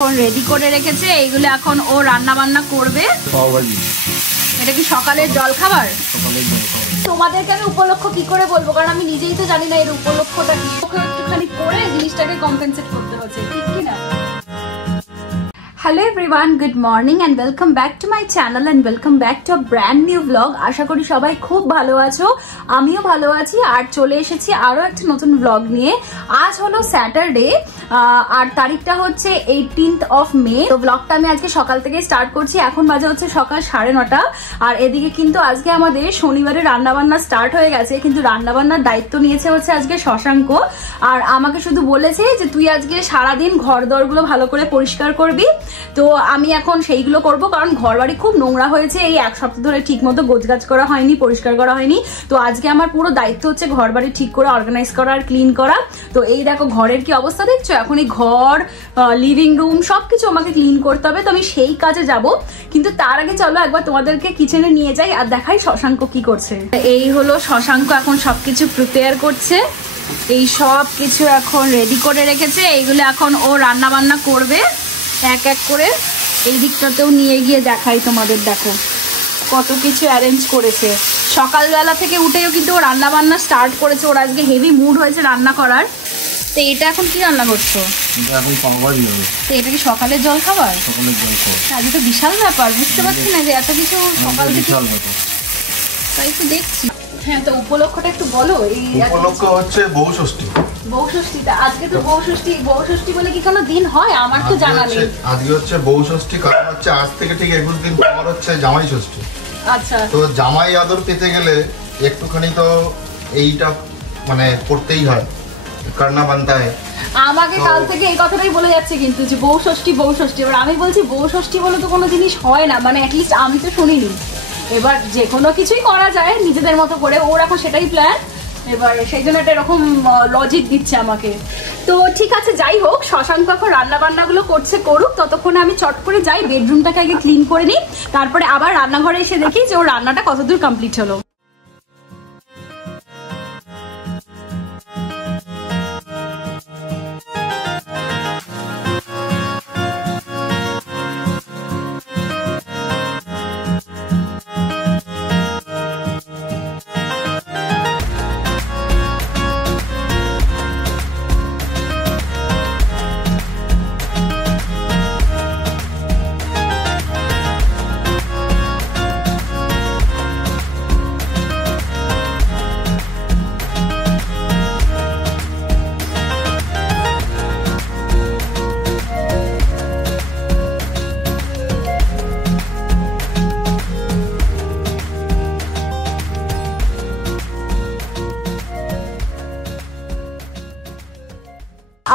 Ready করে রেখেছে এইগুলো এখন ও রান্না বান্না করবে। এটা কি সকালের জল খাবার? তোমাদেরকে আমি উপলক্ষ কি করে বলবো, কারণ আমি নিজেই তো জানি না এর উপলক্ষটা কি। একটুখানি করে জিনিসটাকে কম্পেনসেট করতে হচ্ছে, ঠিক কি না? Hello everyone, good morning and welcome back to my channel and welcome back to a brand new vlog. আশা করি সবাই খুব ভালো আছো, আমিও ভালো আছি। আর চলে এসেছি আরো একটা নতুন vlog নিয়ে। আজ হলো স্যাটারডে আর তারিখটা হচ্ছে 18th of May। তো vlogটা আমি আজকে সকাল থেকে স্টার্ট করছি। এখন বাজে হচ্ছে সকাল 9:30। আর এদিকে কিন্তু আজকে আমাদের শনিবারে রান্নাবান্না স্টার্ট হয়ে গেছে, কিন্তু রান্নাবান্নার দায়িত্ব নিয়েছে হচ্ছে আজকে শশাঙ্ক। আর আমাকে শুধু বলেছে যে তুই আজকে সারাদিন ঘর দরগুলো ভালো করে পরিষ্কার করবি। তো আমি এখন সেইগুলো করব, কারণ ঘর বাড়ি খুব নোংরা হয়েছে। এই এক সপ্তাহ ধরে ঠিক মতো গোছগাছ করা হয়নি, পরিষ্কার করা হয়নি। তো আজকে আমার পুরো দায়িত্ব হচ্ছে ঘর বাড়ি ঠিক করে অর্গানাইজ করা আর ক্লিন করা। তো এই দেখো ঘরের কি অবস্থা দেখছো, এখন এই ঘর, লিভিং রুম সবকিছু আমাকে ক্লিন করতে হবে। তো আমি সেই কাজে যাব, কিন্তু তার আগে চলো একবার তোমাদেরকে কিচেনে নিয়ে যাই আর দেখাই শশাঙ্ক কি করছে। এই হলো শশাঙ্ক এখন সবকিছু প্রিপেয়ার করছে। এই সব কিছু এখন রেডি করে রেখেছে, এইগুলো এখন ও রান্না বান্না করবে এক এক করে। এই দিকটাতেও নিয়ে গিয়ে দেখাই তোমাদের, দেখো কত কিছু অ্যারেঞ্জ করেছে। সকালবেলা থেকে উঠেও কিন্তু ও রান্না বান্না স্টার্ট করেছে। ওর আজকে হেভি মুড হয়েছে রান্না করার। তো এটা এখন কি রান্না করছো? তো এটা কি সকালের জল খাবার? আজকে তো বিশাল ব্যাপার, বুঝতে পারছি না যে এত কিছু সকাল থেকে। তাই তো দেখছি। হ্যাঁ, তো উপলক্ষটা একটু বলো। এই উপলক্ষ হচ্ছে বউ ষষ্ঠী। বউ ষষ্ঠীটা আজকে তো বউ ষষ্ঠী। বউ ষষ্ঠী বলে কি কোনো দিন হয়? আমার তো জানা নেই। আজকে হচ্ছে বউ ষষ্ঠী, কারণ হচ্ছে আজ থেকে ঠিক 21 দিন পর হচ্ছে জামাই ষষ্ঠী। আচ্ছা, তো জামাই আদর পেতে গেলে একটুখানি তো এইটা মানে করতেই হয়, করনা বানতা হয়। আমাকে কাল থেকে এই কথাটাই বলে যাচ্ছে কিন্তু, যে বউ ষষ্ঠী বউ ষষ্ঠী। এবার আমি বলছি বউ ষষ্ঠী বলে তো কোনো জিনিস হয় না, মানে অ্যাটলিস্ট আমি তো শুনিনি। এবার যে কোনো কিছুই করা যায় নিজেদের মতো করে, ওর এখন সেটাই প্ল্যান। এবার সেই জন্য একটা এরকম লজিক দিচ্ছে আমাকে। তো ঠিক আছে, যাই হোক, শশাঙ্ক এখন রান্না বান্নাগুলো করছে, করুক। ততক্ষণে আমি চট করে যাই, বেডরুমটাকে আগে ক্লিন করে নিই, তারপরে আবার রান্নাঘরে এসে দেখি যে ওর রান্নাটা কতদূর কমপ্লিট হলো।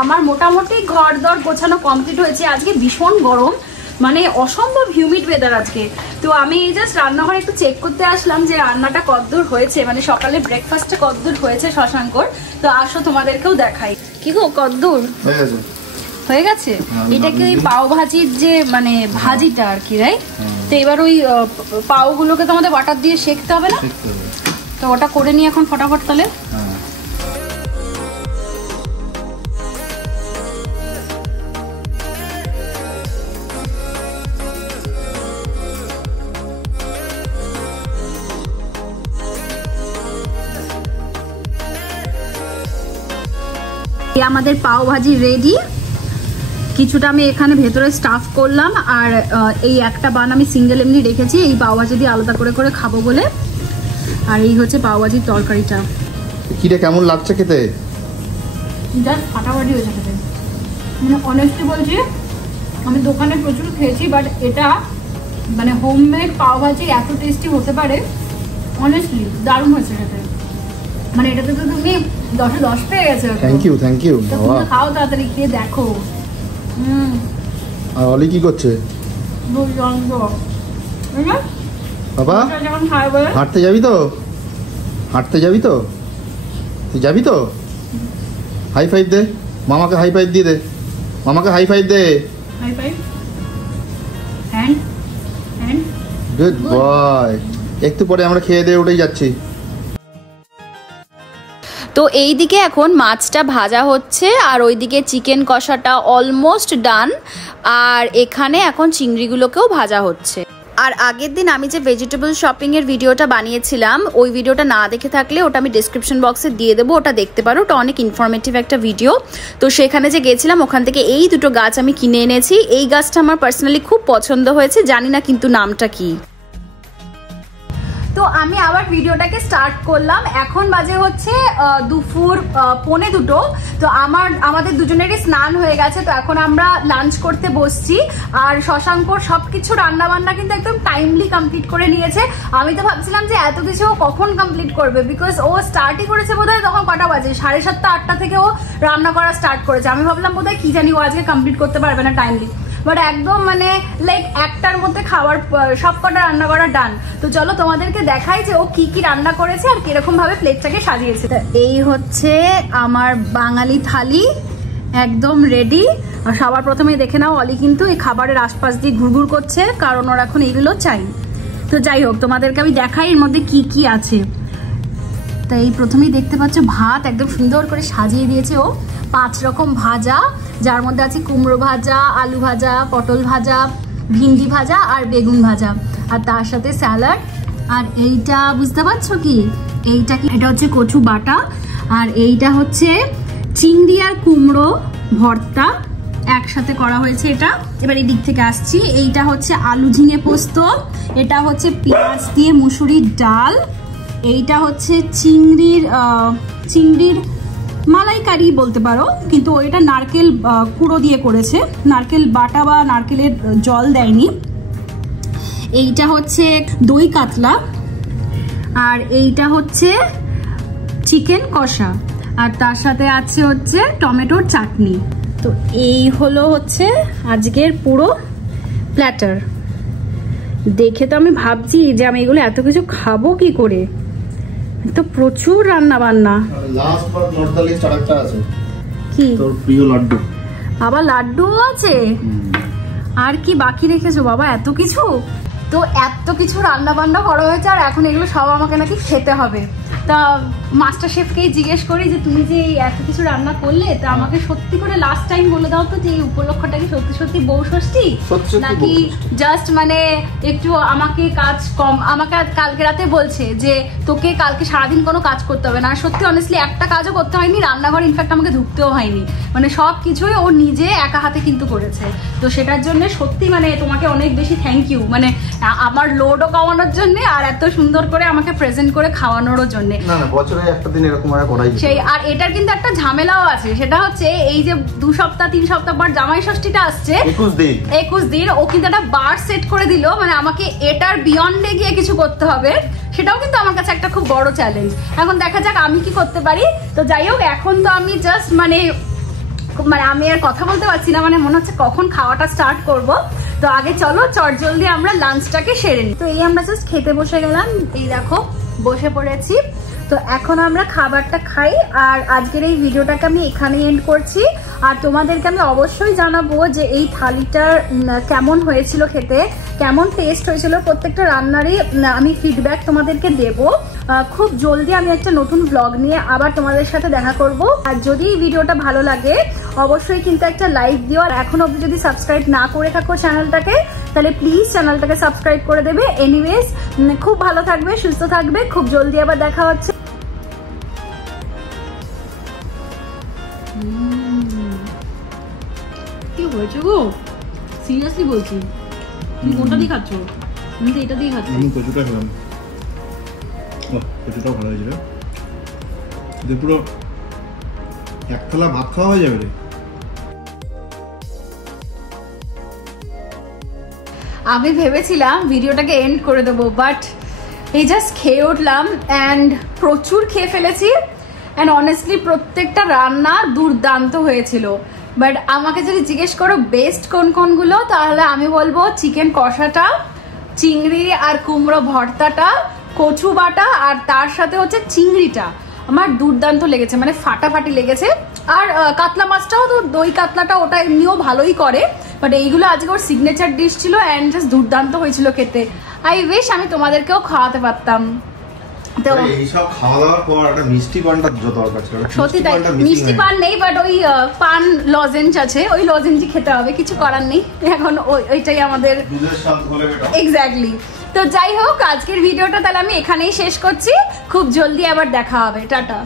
আমার মোটামুটি ঘর দর গোছানো কমপ্লিট হয়েছে। আজকে ভীষণ গরম, মানে অসম্ভব হিউমিড ওয়েদার আজকে। তো আমি জাস্ট রান্নাঘরে একটু চেক করতে আসলাম যে রান্নাটা কতদূর হয়েছে, মানে সকালে ব্রেকফাস্টটা কতদূর হয়েছে শশাঙ্কর। তো আসো তোমাদেরকেও দেখাই। কি গো, কতদূর হয়ে গেছে? এটা কি ওই পাও ভাজির যে মানে ভাজিটা আর কি, রাইট? তো এবার ওই পাওগুলোকে তো আমাদের বাটার দিয়ে সেঁকতে হবে না? তো ওটা করে নিই এখন ফটাফট তাহলে। আমাদের পাও ভাজি রেডি। কিছুটা আমি এখানে ভেতরে স্টাফ করলাম, আর এই একটা বান আমি সিঙ্গেল এমনি রেখেছি এই পাও ভাজি দিয়ে আলাদা করে করে খাবো বলে। আর এই হচ্ছে পাও ভাজির তরকারিটা। কিটা কেমন লাগছে খেতে? জাস্ট ফাটাফাটি হয়েছে খেতে। মানে অনেস্টলি বলছি, আমি দোকানে প্রচুর খেয়েছি, বাট এটা মানে হোমমেড পাও ভাজি এত টেস্টি হতে পারে, অনেস্টলি দারুণ হয়েছে খেতে। মানে এটাতে তো তুমি 10-এ 10 পেয়ে গেছে। Thank you. তুমি খাও, তাড়াতাড়ি খেয়ে দেখো। আর অলি কি করছে? বাবা হাঁটতে যাবি তো? হাঁটতে যাবি তো? তুই যাবি তো? হাই ফাইভ দে মামাকে, হাই ফাইভ দিয়ে দে মামাকে, হাই ফাইভ দে। High five, hand hand. Good boy. একটু পরে আমরা খেয়ে দিয়ে উঠেই যাচ্ছি। তো এইদিকে এখন মাছটা ভাজা হচ্ছে আর ওইদিকে চিকেন কষাটা অলমোস্ট ডান, আর এখানে এখন চিংড়িগুলোকেও ভাজা হচ্ছে। আর আগের দিন আমি যে ভেজিটেবল শপিংয়ের ভিডিওটা বানিয়েছিলাম, ওই ভিডিওটা না দেখে থাকলে ওটা আমি ডিসক্রিপশন বক্সে দিয়ে দেবো, ওটা দেখতে পারো। ওটা অনেক ইনফরমেটিভ একটা ভিডিও। তো সেখানে যে গেছিলাম ওখান থেকে এই দুটো গাছ আমি কিনে এনেছি। এই গাছটা আমার পার্সোনালি খুব পছন্দ হয়েছে, জানি না কিন্তু নামটা কি। তো আমি আবার ভিডিওটাকে স্টার্ট করলাম। এখন বাজে হচ্ছে দুপুর 1:45। তো আমাদের দুজনেরই স্নান হয়ে গেছে। তো এখন আমরা লাঞ্চ করতে বসছি। আর শশাঙ্কর সবকিছু রান্না বান্না কিন্তু একদম টাইমলি কমপ্লিট করে নিয়েছে। আমি তো ভাবছিলাম যে এত কিছু কখন কমপ্লিট করবে, বিকজ ও স্টার্টই করেছে বোধহয় তখন কটা বাজে, 7:30 8টা থেকে ও রান্না করা স্টার্ট করেছে। আমি ভাবলাম বোধহয় কি জানি ও আজকে কমপ্লিট করতে পারবে না টাইমলি, বাট একদম মানে লাইক 1টার মধ্যে খাওয়ার সব কটা রান্না করা ডান। তো চলো তোমাদেরকে দেখাই যে ও কি কি রান্না করেছে আর কিরকম ভাবে প্লেটটাকে সাজিয়েছে। এই হচ্ছে আমার বাঙালি থালি, একদম রেডি। আর সবার প্রথমেই দেখে নাও, অলি কিন্তু এই খাবারের আশপাশ দিয়ে ঘুরঘুর করছে, কারণ ওর এখন এইগুলো চাই। তো যাই হোক, তোমাদেরকে আমি দেখাই এর মধ্যে কি কি আছে। তো এই প্রথমেই দেখতে পাচ্ছ ভাত একদম সুন্দর করে সাজিয়ে দিয়েছে ও। 5 রকম ভাজা, যার মধ্যে আছে কুমড়ো ভাজা, আলু ভাজা, পটল ভাজা, ভিন্ডি ভাজা আর বেগুন ভাজা, আর তার সাথে স্যালাড। আর এইটা বুঝতে পারছো কি, এইটা কি, এটা হচ্ছে কচু বাটা, আর এইটা হচ্ছে চিংড়ি আর কুমড়ো ভর্তা একসাথে করা হয়েছে এটা। এবার এই দিক থেকে আসছি, এইটা হচ্ছে আলু ঝিঙে পোস্ত, এটা হচ্ছে পেঁয়াজ দিয়ে মুসুরির ডাল, এইটা হচ্ছে চিংড়ির মালাইকারি বলতে পারো, কিন্তু ওইটা নারকেল কুড়ো দিয়ে করেছে, নারকেল বাটা বা নারকেলের জল দেয়নি। এইটা হচ্ছে দই কাতলা, আর এইটা হচ্ছে চিকেন কষা, আর তার সাথে আছে হচ্ছে টমেটোর চাটনি। তো এই হলো হচ্ছে আজকের পুরো প্ল্যাটার। দেখে তো আমি ভাবছি যে আমি এগুলো এত কিছু খাবো কি করে, তো প্রচুর রান্না বান্না। Last but not the least আরেকটা আছে, কি তোর প্রিয় লাড্ডু। আবার লাড্ডুও আছে? আর কি বাকি রেখেছো বাবা এত কিছু? তো এত কিছু রান্না বান্না করা হয়েছে, আর এখন এগুলো সব আমাকে নাকি খেতে হবে। তা মাস্টার শেফকেই জিজ্ঞেস করি যে তুমি যে এত কিছু রান্না করলে, তা আমাকে সত্যি করে লাস্ট টাইম বলে দাও তো যে এই উপলক্ষটা কি সত্যি সত্যি বউ ষষ্ঠী, নাকি জাস্ট মানে একটু আমাকে কাজ কম? আমাকে কালকে রাতে বলছে যে তোকে কালকে সারাদিন কোনো কাজ করতে হবে না। আর সত্যি অনেস্টলি একটা কাজও করতে হয়নি, রান্নাঘর ইনফ্যাক্ট আমাকে ঢুকতেও হয়নি, মানে সব কিছুই ও নিজে একা হাতে কিন্তু করেছে। তো সেটার জন্য সত্যি মানে তোমাকে অনেক বেশি থ্যাংক ইউ, মানে আমার লোডও কমানোর জন্য আর এত সুন্দর করে আমাকে প্রেজেন্ট করে খাওয়ানোর জন্য। না না, বছরে একটা দিন এরকম আর করাই সেই। আর এটার কিন্তু একটা ঝামেলাও আছে, সেটা হচ্ছে এই যে 2 সপ্তাহ 3 সপ্তাহ পর জামাই ষষ্ঠীটা আসছে, 21 দিন, ও কিন্তু একটা বার সেট করে দিল, মানে আমাকে এটার বিয়ন্ডে গিয়ে কিছু করতে হবে। সেটাও কিন্তু আমার কাছে একটা খুব বড় চ্যালেঞ্জ। এখন দেখা যাক আমি কি করতে পারি। তো যাই হোক, এখন তো আমি জাস্ট মানে আমি আর কথা বলতে পারছি না, মানে মনে হচ্ছে কখন খাওয়াটা স্টার্ট করব। তো আগে চলো চটজলদি আমরা লাঞ্চটাকে সেরে নিই। তো এই আমরা জাস্ট খেতে বসে গেলাম, এই দেখো বসে পড়েছি। তো এখন আমরা খাবারটা খাই, আর আজকের এই ভিডিওটাকে আমি এখানে এন্ড করছি। আর তোমাদেরকে আমি অবশ্যই জানাবো যে এই থালিটার কেমন হয়েছিল খেতে, কেমন টেস্ট হয়েছিল। প্রত্যেকটা রান্নারই আমি ফিডব্যাক তোমাদেরকে দেব। খুব জলদি আমি একটা নতুন ব্লগ নিয়ে আবার তোমাদের সাথে দেখা করব। আর যদি এই ভিডিওটা ভালো লাগে অবশ্যই কিন্তু একটা লাইক দিও। আর এখন অবধি যদি সাবস্ক্রাইব না করে থাকো চ্যানেলটাকে, তাহলে প্লিজ চ্যানেলটাকে সাবস্ক্রাইব করে দেবে। এনিওয়েজ, খুব ভালো থাকবে, সুস্থ থাকবে, খুব জলদি আবার দেখা হচ্ছে। কি হয়েছে গো? সিরিয়াসলি বলছি, তুমি কোনটা দিয়ে খাচ্ছ? তুমি তো এটা দিয়ে খাচ্ছ। আমি কচুটা খেলাম, কচুটাও ভালো হয়েছিল। পুরো এক থালা ভাত খাওয়া হয়ে যাবে রে। আমি ভেবেছিলাম ভিডিওটাকে এন্ড করে দেবো, বাট এই জাস্ট খেয়ে উঠলাম অ্যান্ড প্রচুর খেয়ে ফেলেছি। অ্যান্ড অনেস্টলি প্রত্যেকটা রান্না দুর্দান্ত হয়েছিল। বাট আমাকে যদি জিজ্ঞেস করো বেস্ট কোন কোনগুলো, তাহলে আমি বলবো চিকেন কষাটা, চিংড়ি আর কুমড়ো ভর্তাটা, কচু বাটা, আর তার সাথে হচ্ছে চিংড়িটা আমার দুর্দান্ত লেগেছে, মানে ফাটাফাটি লেগেছে। আর কাতলা মাছটাও, তো দই কাতলাটা ওটা এমনিও ভালোই করে, বাট এইগুলো আজকে ওর সিগনেচার ডিশ ছিল অ্যান্ড জাস্ট দুর্দান্ত হয়েছিল খেতে। আই উইশ আমি তোমাদেরকেও খাওয়াতে পারতাম। তো এইসব খাওয়া দাওয়ার পর একটা মিষ্টি পানটা দরকার ছিল। সত্যি তাই, মিষ্টি পান নেই, বাট ওই পান লজেন্স আছে, ওই লজেন্সই খেতে হবে, কিছু করার নেই এখন। ওইটাই আমাদের এক্স্যাক্টলি। তো যাই হোক, আজকের ভিডিওটা তাহলে আমি এখানেই শেষ করছি, খুব জলদি আবার দেখা হবে, টাটা।